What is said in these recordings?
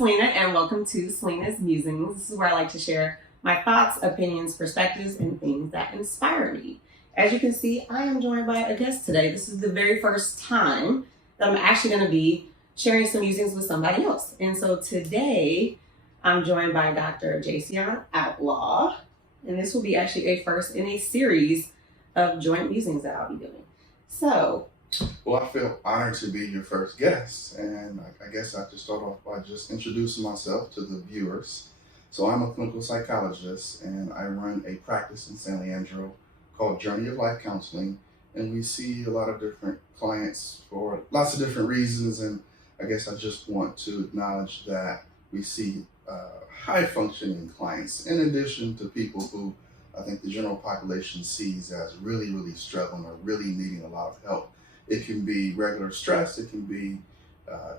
Selena, and welcome to Selena's Musings. This is where I like to share my thoughts, opinions, perspectives, and things that inspire me. As you can see, I am joined by a guest today. This is the very first time that I'm actually going to be sharing some musings with somebody else. And so today, I'm joined by Dr. Jaseon Outlaw, and this will be actually a first in a series of joint musings that I'll be doing. So, well, I feel honored to be your first guest, and I guess I have to start off by just introducing myself to the viewers. So I'm a clinical psychologist, and I run a practice in San Leandro called Journey of Life Counseling, and we see a lot of different clients for lots of different reasons, and I guess I just want to acknowledge that we see high-functioning clients in addition to people who I think the general population sees as really, really struggling or really needing a lot of help. It can be regular stress, it can be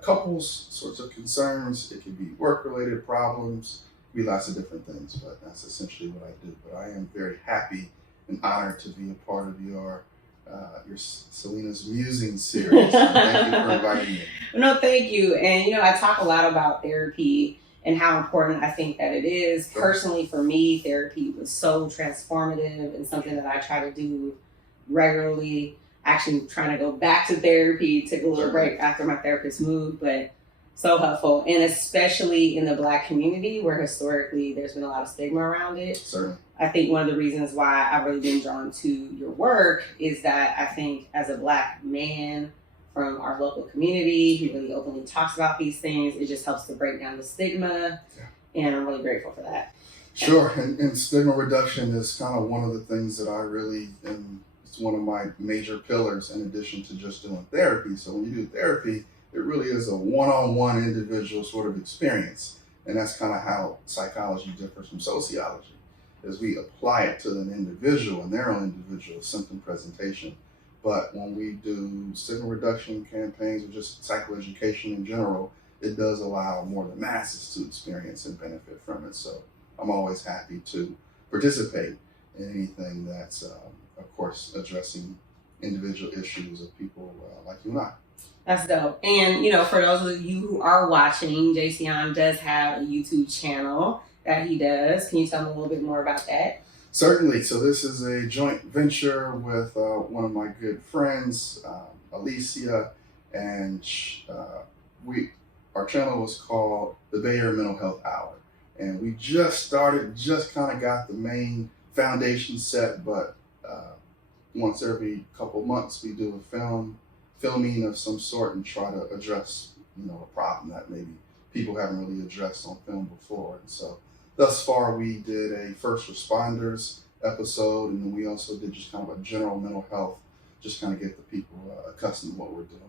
couples sorts of concerns, it can be work-related problems, it can be lots of different things, but that's essentially what I do. But I am very happy and honored to be a part of your Selena's Musings series. So thank you for inviting me. No, thank you. And I talk a lot about therapy and how important I think that it is. Personally, for me, therapy was so transformative and something that I try to do regularly. Actually trying to go back to therapy, took a little break after my therapist moved, but so helpful. And especially in the Black community where historically there's been a lot of stigma around it. Certainly. I think one of the reasons why I've really been drawn to your work is that I think as a Black man from our local community, he really openly talks about these things. It just helps to break down the stigma. Yeah. And I'm really grateful for that. Sure. And stigma reduction is kind of one of the things that I really am. It's one of my major pillars in addition to just doing therapy. So when you do therapy, it really is a one-on-one individual sort of experience. And that's kind of how psychology differs from sociology, is we apply it to an individual and their own individual symptom presentation. But when we do stigma reduction campaigns or just psychoeducation in general, it does allow more of the masses to experience and benefit from it. So I'm always happy to participate in anything that's of course, addressing individual issues of people like you and I. That's dope. And, for those of you who are watching, Jaseon does have a YouTube channel that he does. Can you tell me a little bit more about that? Certainly. So this is a joint venture with one of my good friends, Alicia, and our channel was called the Bay Area Mental Health Hour. And we just started, just kind of got the main foundation set, but once every couple months we do a filming of some sort and try to address a problem that maybe people haven't really addressed on film before. And so thus far we did a first responders episode, and then we also did just kind of a general mental health, just kind of get the people accustomed to what we're doing.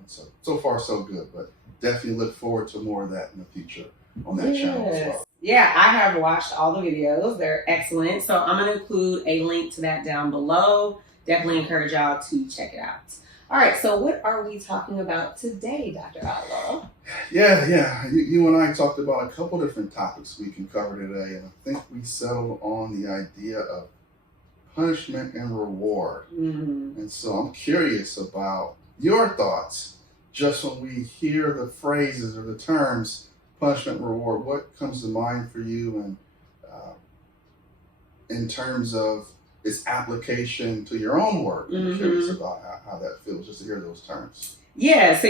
So far so good, but definitely look forward to more of that in the future on that channel as well. Yeah, I have watched all the videos. They're excellent. So I'm going to include a link to that down below. Definitely encourage y'all to check it out. All right, so what are we talking about today, Dr. Outlaw? Yeah. You and I talked about a couple different topics we can cover today, and I think we settled on the idea of punishment and reward. Mm-hmm. And so I'm curious about your thoughts just when we hear the phrases or the terms punishment and reward. What comes to mind for you, and in terms of its application to your own work? I'm curious about how that feels just to hear those terms. Yeah, so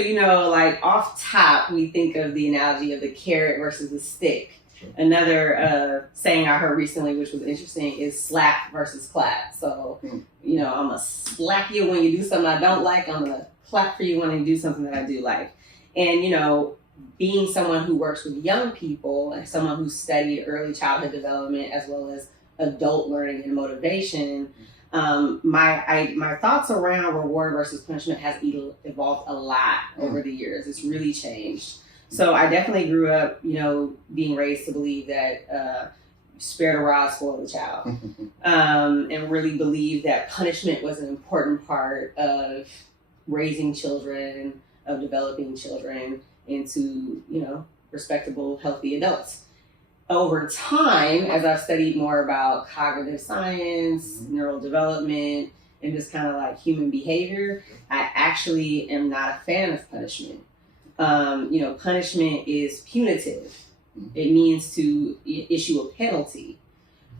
like off top, we think of the analogy of the carrot versus the stick. Sure. Another saying I heard recently, which was interesting, is slap versus clap. So, I'm going to slap you when you do something I don't like. I'm going to clap for you when you do something that I do like. And, being someone who works with young people and someone who studied early childhood development as well as adult learning and motivation, my thoughts around reward versus punishment has evolved a lot over the years. It's really changed. So I definitely grew up, being raised to believe that spare the rod, spoil the child, and really believe that punishment was an important part of raising children, of developing children into, respectable, healthy adults. Over time, as I've studied more about cognitive science, neural development, and just kind of like human behavior, I actually am not a fan of punishment. Punishment is punitive. It means to issue a penalty.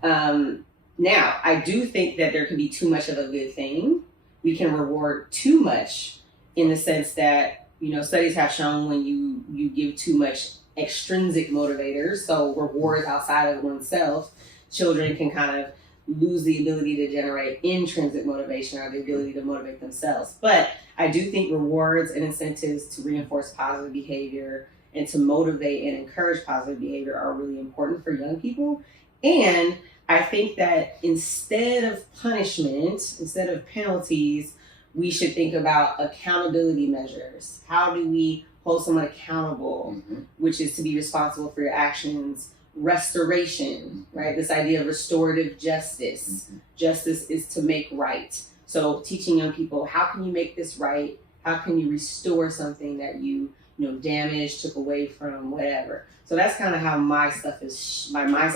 Now, I do think that there can be too much of a good thing. We can reward too much in the sense that, studies have shown when you give too much extrinsic motivators, so rewards outside of oneself, children can kind of lose the ability to generate intrinsic motivation or the ability to motivate themselves. But I do think rewards and incentives to reinforce positive behavior and to motivate and encourage positive behavior are really important for young people. And I think that instead of punishment, instead of penalties, we should think about accountability measures. How do we hold someone accountable, which is to be responsible for your actions? Restoration, right? This idea of restorative justice. Justice is to make right. So teaching young people, how can you make this right? How can you restore something that you damaged, took away from, whatever. So that's kind of how my mindset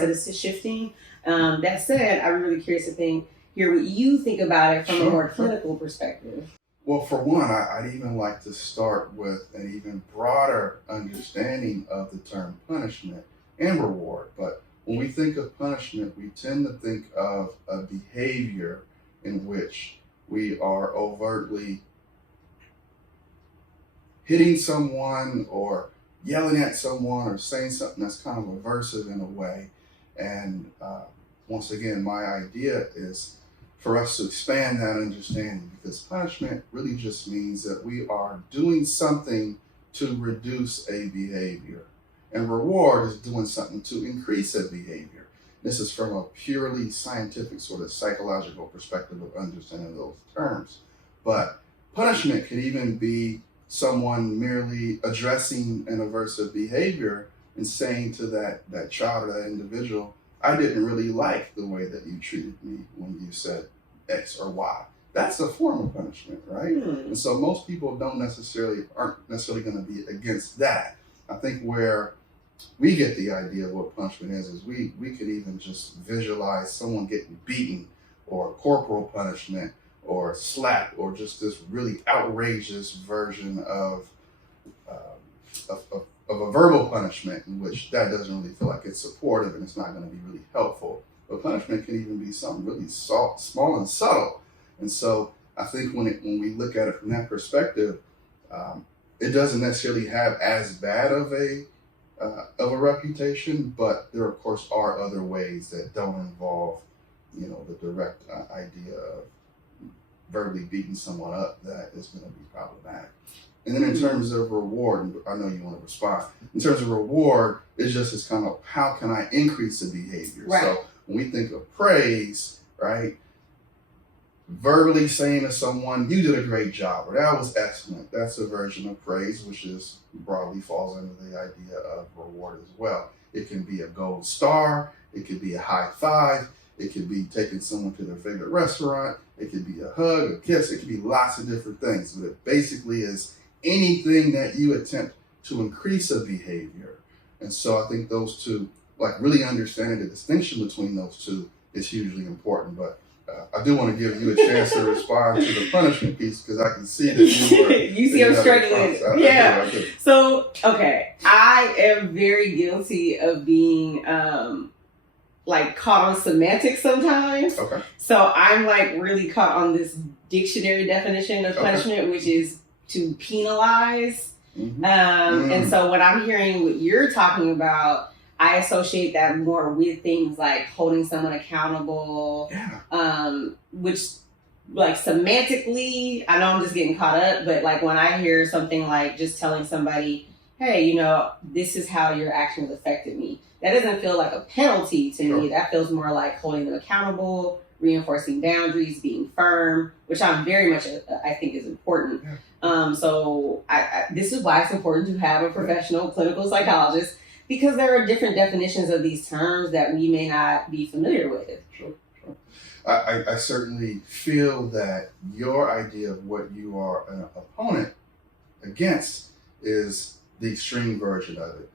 is shifting. That said, I'm really curious to hear what you think about it from a more clinical perspective. Well, for one, I'd even like to start with an even broader understanding of the term punishment and reward. But when we think of punishment, we tend to think of a behavior in which we are overtly hitting someone or yelling at someone or saying something that's kind of aversive in a way. And once again, my idea is for us to expand that understanding, because punishment really just means that we are doing something to reduce a behavior. And reward is doing something to increase a behavior. This is from a purely scientific sort of psychological perspective of understanding those terms. But punishment can even be someone merely addressing an aversive behavior and saying to that child or that individual, I didn't really like the way that you treated me when you said X or Y. That's a form of punishment, right? And so most people aren't necessarily going to be against that. I think where we get the idea of what punishment is we could even just visualize someone getting beaten, or corporal punishment, or slap, or just this really outrageous version of a verbal punishment in which that doesn't really feel like it's supportive and it's not going to be really helpful. But punishment can even be something really small and subtle. And so I think when we look at it from that perspective, it doesn't necessarily have as bad of a reputation, but there of course are other ways that don't involve, the direct idea of verbally beating someone up that is going to be problematic. And then in terms of reward, and I know you want to respond, in terms of reward, it's just this kind of, how can I increase the behavior? Right. So when we think of praise, right, verbally saying to someone, you did a great job, or that was excellent, that's a version of praise, which is broadly falls under the idea of reward as well. It can be a gold star, it could be a high five, it could be taking someone to their favorite restaurant, it could be a hug, a kiss, it could be lots of different things, but it basically is anything that you attempt to increase a behavior. And so I think those two, like really understanding the distinction between those two is hugely important. But I do want to give you a chance to respond to the punishment piece, because I can see that you were... you see I'm struggling. I do. So, okay, I am very guilty of being caught on semantics sometimes. Okay. So I'm really caught on this dictionary definition of punishment, which is to penalize. And so when I'm hearing what you're talking about, I associate that more with things like holding someone accountable, which semantically, I know I'm just getting caught up, but when I hear something like just telling somebody, hey, this is how your actions affected me, that doesn't feel like a penalty to me. That feels more like holding them accountable, reinforcing boundaries, being firm, which I'm very much, I think is important. So this is why it's important to have a professional clinical psychologist, because there are different definitions of these terms that we may not be familiar with. Sure. I certainly feel that your idea of what you are an opponent against is the extreme version of it.